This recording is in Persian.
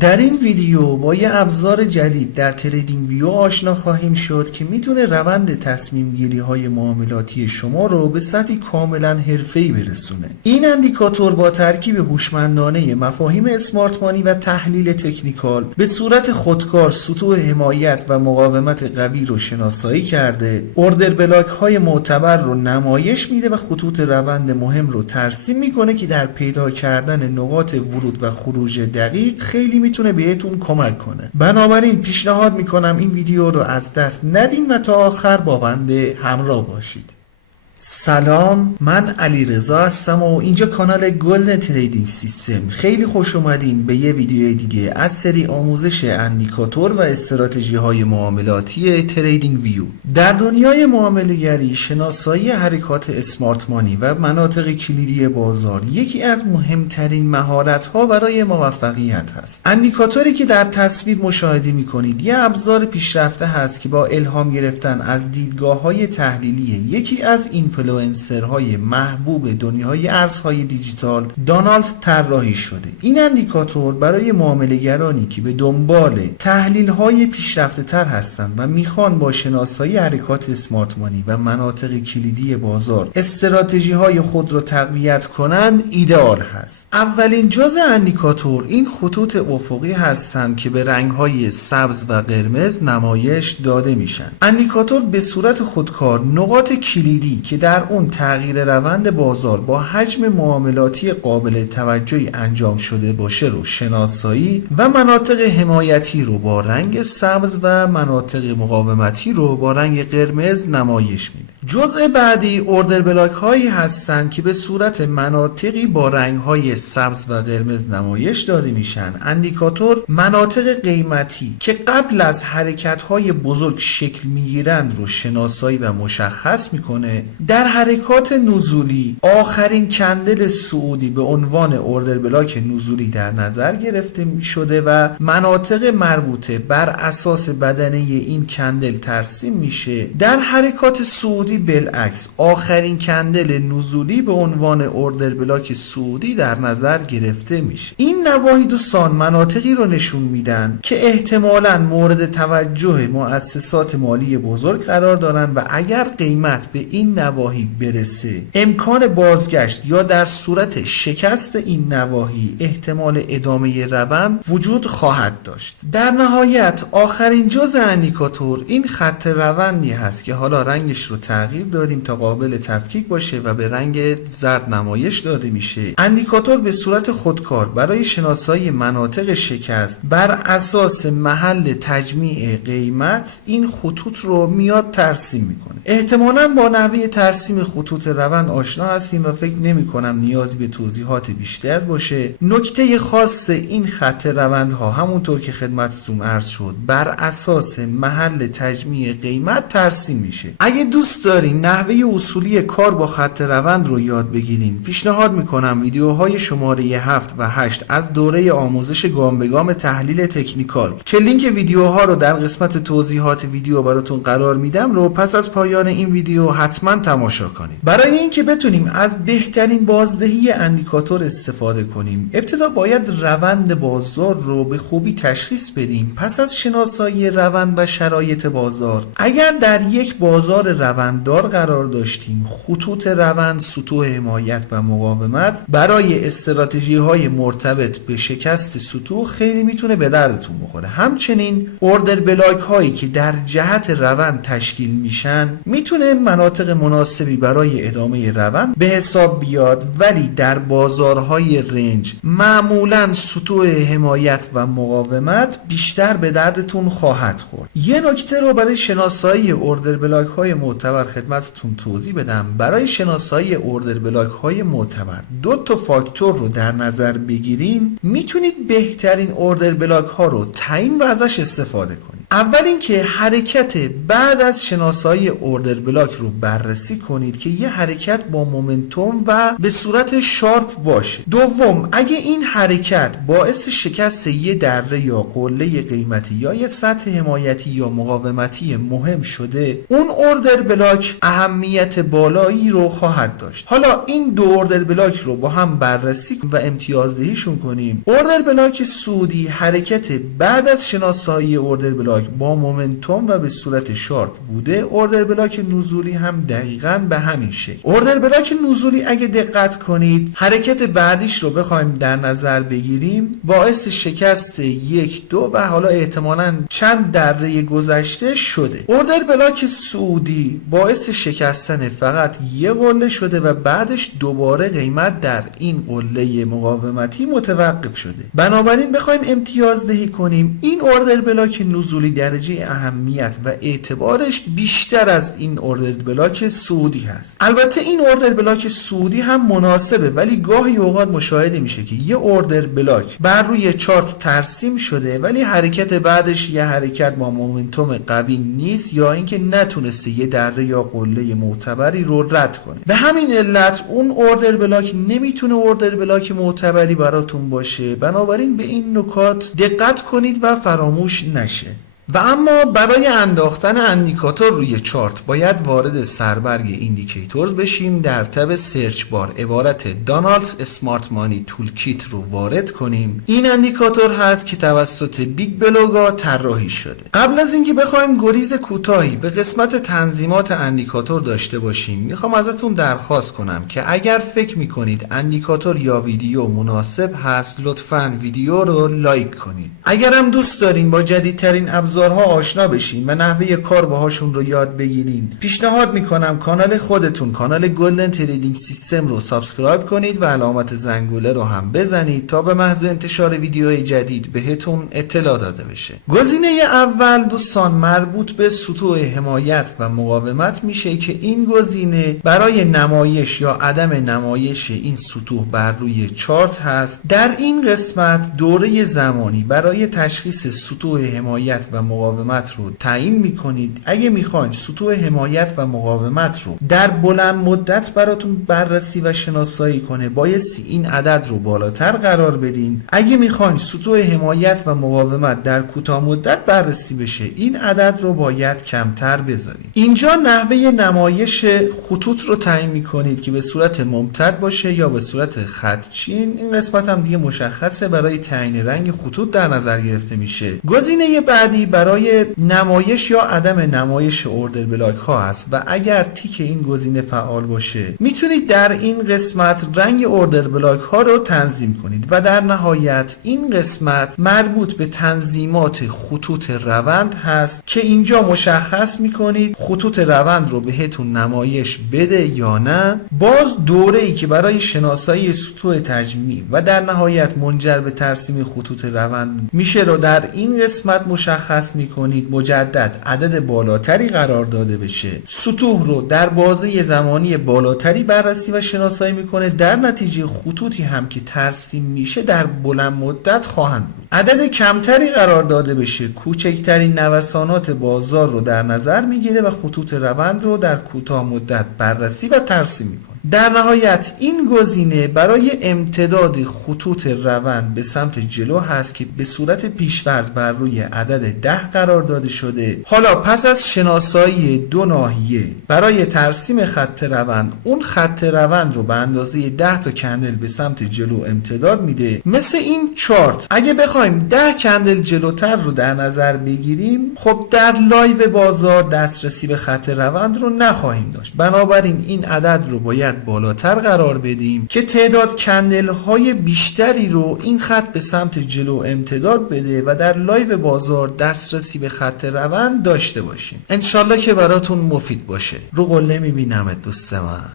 در این ویدیو با یه ابزار جدید در تریدینگ ویو آشنا خواهیم شد که میتونه روند تصمیم گیری های معاملاتی شما رو به سطحی کاملا حرفه‌ای برسونه. این اندیکاتور با ترکیب هوشمندانه مفاهیم اسمارت مانی و تحلیل تکنیکال به صورت خودکار سطوح حمایت و مقاومت قوی رو شناسایی کرده، اوردر بلاک های معتبر رو نمایش میده و خطوط روند مهم رو ترسیم میکنه که در پیدا کردن نقاط ورود و خروج دقیق خیلی میتونه بهتون کمک کنه. بنابراین پیشنهاد میکنم این ویدیو رو از دست ندین و تا آخر با بنده همراه باشید. سلام، من علیرضا هستم و اینجا کانال گلدن تریدینگ سیستم. خیلی خوش اومدین به یه ویدیو دیگه از سری آموزش اندیکاتور و استراتژی های معاملاتی تریدینگ ویو. در دنیای معامله گری شناسایی حرکات اسمارت مانی و مناطق کلیدی بازار یکی از مهمترین مهارت ها برای موفقیت هست. اندیکاتوری که در تصویر مشاهده میکنید یه ابزار پیشرفته هست که با الهام گرفتن از دیدگاه های تحلیلی یکی از اینفلوئنسرهای محبوب دنیای ارزهای دیجیتال دونالد طراحی شده. این اندیکاتور برای معامله‌گرانی که به دنبال تحلیل‌های پیشرفته‌تر هستند و میخوان با شناسایی حرکات اسمارت مانی و مناطق کلیدی بازار استراتژی‌های خود را تقویت کنند ایدئال هست. اولین جزء اندیکاتور این خطوط افقی هستند که به رنگ‌های سبز و قرمز نمایش داده میشن. اندیکاتور به صورت خودکار نقاط کلیدی که در اون تغییر روند بازار با حجم معاملاتی قابل توجهی انجام شده باشه رو شناسایی و مناطق حمایتی رو با رنگ سبز و مناطق مقاومتی رو با رنگ قرمز نمایش میده. جزء بعدی اوردر بلاک هایی هستند که به صورت مناطقی با رنگ های سبز و قرمز نمایش داده میشن. اندیکاتور مناطق قیمتی که قبل از حرکت های بزرگ شکل میگیرند رو شناسایی و مشخص میکنه. در حرکات نزولی آخرین کندل صعودی به عنوان اوردر بلاک نزولی در نظر گرفته شده و مناطق مربوطه بر اساس بدنه این کندل ترسیم میشه. در حرکات صعودی بالعکس آخرین کندل نزولی به عنوان اوردر بلاک صعودی در نظر گرفته میشه. این نواحی دوستان مناطقی رو نشون میدن که احتمالاً مورد توجه مؤسسات مالی بزرگ قرار دارن و اگر قیمت به این نواحی برسه امکان بازگشت یا در صورت شکست این نواحی احتمال ادامه روند وجود خواهد داشت. در نهایت آخرین جزء اندیکاتور این خط روندی هست که حالا رنگش رو تغییر دادیم تا قابل تفکیک باشه و به رنگ زرد نمایش داده میشه. اندیکاتور به صورت خودکار برای شناسایی مناطق شکست بر اساس محل تجمیع قیمت این خطوط رو میاد ترسیم میکنه. احتمالاً با نحوه ترسیم خطوط روند آشنا هستیم و فکر نمی کنم نیازی به توضیحات بیشتر باشه. نکته خاص این خط روندها همونطور که خدمتتون عرض شد بر اساس محل تجمیع قیمت ترسیم میشه. اگه دوست دارین نحوه اصولی کار با خط روند رو یاد بگیرین پیشنهاد میکنم ویدیوهای شماره 7 و 8 از دوره آموزش گام به گام تحلیل تکنیکال که لینک ویدیوها رو در قسمت توضیحات ویدیو براتون قرار میدم رو پس از پایان این ویدیو حتما تماشا کنید. برای اینکه بتونیم از بهترین بازدهی اندیکاتور استفاده کنیم ابتدا باید روند بازار رو به خوبی تشخیص بدیم. پس از شناسایی روند و شرایط بازار اگر در یک بازار رونددار قرار داشتیم خطوط روند، سطوح حمایت و مقاومت برای استراتژی های مرتبط به شکست سطوح خیلی میتونه به دردتون بخوره. همچنین اوردر بلاک هایی که در جهت روند تشکیل میشن میتونه مناطق مناسبی برای ادامه روند به حساب بیاد، ولی در بازارهای رنج معمولا سطوح حمایت و مقاومت بیشتر به دردتون خواهد خورد. یه نکته رو برای شناسایی اوردر بلاک های معتبر خدمتتون توضیح بدم. برای شناسایی اوردر بلاک های معتبر دو تا فاکتور رو در نظر بگیرین میتونید بهترین اوردر بلاک ها رو تعیین و ازش استفاده کنید. اول اینکه حرکت بعد از شناسایی اوردر بلاک رو بررسی کنید که یه حرکت با مومنتوم و به صورت شارپ باشه. دوم، اگه این حرکت باعث شکست یه دره یا قله قیمتی یا یه سطح حمایتی یا مقاومتی مهم شده، اون اوردر بلاک اهمیت بالایی رو خواهد داشت. حالا این دو اوردر بلاک رو با هم بررسی و امتیازدهیشون کنیم. اوردر بلاک سعودی حرکت بعد از شناسایی اوردر بلاک با مومنتوم و به صورت شارپ بوده. اوردر بلاک نزولی هم دقیقاً به همین شکل. اوردر بلاک نزولی اگه دقت کنید حرکت بعدیش رو بخوایم در نظر بگیریم باعث شکست 1 2 و حالا احتمالاً چند دره گذشته شده. اوردر بلاک سعودی باعث شکستن فقط یه قله شده و بعدش دوباره قیمت در این قله مقاومتی متوقف شده. بنابراین بخوایم امتیازدهی کنیم این اوردر بلاک نزولی درجه اهمیت و اعتبارش بیشتر از این اوردر بلاک سعودی هست. البته این اوردر بلاک سعودی هم مناسبه، ولی گاهی اوقات مشاهده میشه که یه اوردر بلاک بر روی چارت ترسیم شده ولی حرکت بعدش یه حرکت با مومنتوم قوی نیست یا اینکه نتونسته یه دره یا قله معتبری رو رد کنه. به همین علت اون اوردر بلاک نمیتونه اوردر بلاک معتبری براتون باشه. بنابراین به این نکات دقت کنید و فراموش نشه. و اما برای انداختن اندیکاتور روی چارت باید وارد سربرگ ایندیکیتورز بشیم. در تب سرچ بار عبارت دانالدز اسمارت مانی تولکیت رو وارد کنیم. این اندیکاتور هست که توسط بیگ بلوگا طراحی شده. قبل از اینکه بخوایم گریز کوتاهی به قسمت تنظیمات اندیکاتور داشته باشیم، میخوام ازتون درخواست کنم که اگر فکر میکنید اندیکاتور یا ویدیو مناسب هست لطفاً ویدیو رو لایک کنید. اگرم دوست دارین با جدیدترین ابزارها آشنا بشین و نحوه کار باهاشون رو یاد بگیرین، پیشنهاد میکنم کانال خودتون، کانال گلدن تریدینگ سیستم رو سابسکرایب کنید و علامت زنگوله رو هم بزنید تا به محض انتشار ویدیوهای جدید بهتون اطلاع داده بشه. گزینه اول دوستان مربوط به سطوح حمایت و مقاومت میشه که این گزینه برای نمایش یا عدم نمایش این سطوح بر روی چارت هست. در این قسمت دوره زمانی برای تشخیص سطوح حمایت و مقاومت رو تعیین میکنید. اگه میخواین سطوح حمایت و مقاومت رو در بلند مدت براتون بررسی و شناسایی کنه بایستی این عدد رو بالاتر قرار بدین. اگه میخواین سطوح حمایت و مقاومت در کوتاه مدت بررسی بشه این عدد رو باید کمتر بذارید. اینجا نحوه نمایش خطوط رو تعیین میکنید که به صورت ممتد باشه یا به صورت خطچین. این قسمت هم دیگه مشخصه برای تعیین رنگ خطوط در نظر گرفته میشه. گزینه بعدی برای نمایش یا عدم نمایش اوردر بلاک ها هست و اگر تیک این گزینه فعال باشه میتونید در این قسمت رنگ اوردر بلاک ها رو تنظیم کنید. و در نهایت این قسمت مربوط به تنظیمات خطوط روند هست که اینجا مشخص میکنید خطوط روند رو بهتون نمایش بده یا نه. باز دوره ای که برای شناسایی سطوح تجمیع و در نهایت منجر به ترسیم خطوط روند میشه رو در این قسمت مشخص میکنید. مجدد عدد بالاتری قرار داده بشه، سطوح رو در بازه زمانی بالاتری بررسی و شناسایی میکنه. در نتیجه خطوطی هم که ترسیم میشه در بلند مدت خواهند بود. عدد کمتری قرار داده بشه، کوچکترین نوسانات بازار رو در نظر میگیره و خطوط روند رو در کوتاه مدت بررسی و ترسیم میکنه. در نهایت این گزینه برای امتداد خطوط روند به سمت جلو هست که به صورت پیش‌فرض بر روی عدد 10 قرار داده شده. حالا پس از شناسایی دو ناحیه برای ترسیم خط روند، اون خط روند رو به اندازه 10 تا کندل به سمت جلو امتداد میده. مثل این چارت اگه بخوایم 10 کندل جلوتر رو در نظر بگیریم، خب در لایو بازار دسترسی به خط روند رو نخواهیم داشت. بنابراین این عدد رو باید بالاتر قرار بدیم که تعداد کندل های بیشتری رو این خط به سمت جلو امتداد بده و در لایو بازار دسترسی به خط روند داشته باشیم. انشالله که براتون مفید باشه. رو قله میبینمت دوست من.